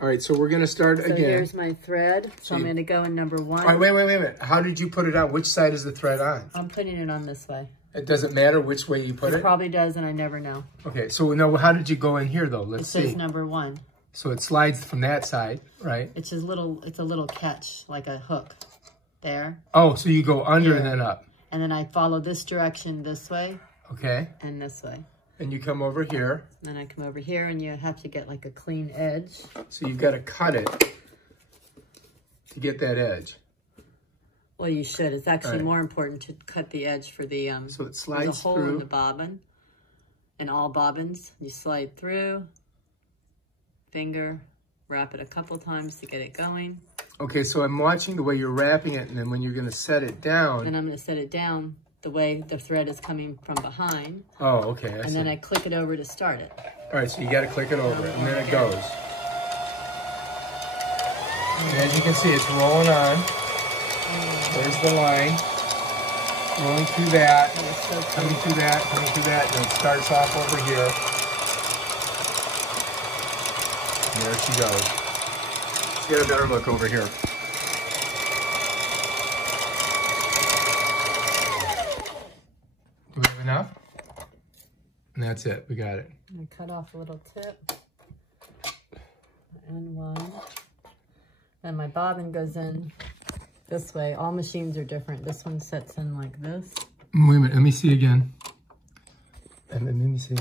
All right, so we're going to start again. So here's my thread. So I'm going to go in number 1. All right, wait a minute. How did you put it on? Which side is the thread on? I'm putting it on this way. It doesn't matter which way you put it? It probably does, and I never know. Okay, so now how did you go in here, though? Let's see. It says number 1. So it slides from that side, right? It's a little catch, like a hook. There. Oh, so you go under and then up. And then I follow this direction this way. Okay. And this way. And you come over here. And then I come over here, and you have to get like a clean edge. So you've got to cut it to get that edge. Well, you should. It's actually more important to cut the edge for the so it slides there's a hole through in the bobbin. In all bobbins, you slide through, finger, wrap it a couple times to get it going. Okay, so I'm watching the way you're wrapping it, and then when you're going to set it down. Then I'm going to set it down the way the thread is coming from behind. Oh, okay. I see. And then I click it over to start it. All right, so you got to click it over, and then it goes. And as you can see, it's rolling on. There's the line. Rolling through that, coming through that, coming through that, and it starts off over here. And there she goes. Let's get a better look over here. Do we have enough? And that's it. We got it. I cut off a little tip. And one. And my bobbin goes in this way. All machines are different. This one sets in like this. Wait a minute. Let me see again. And then let me see.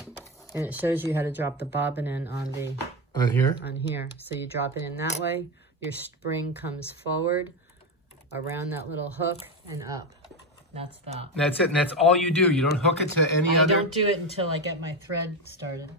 And it shows you how to drop the bobbin in on the... On here? On here. So you drop it in that way. Your spring comes forward around that little hook and up. That's that. That's it. And that's all you do. You don't hook it to any other? I don't do it until I get my thread started.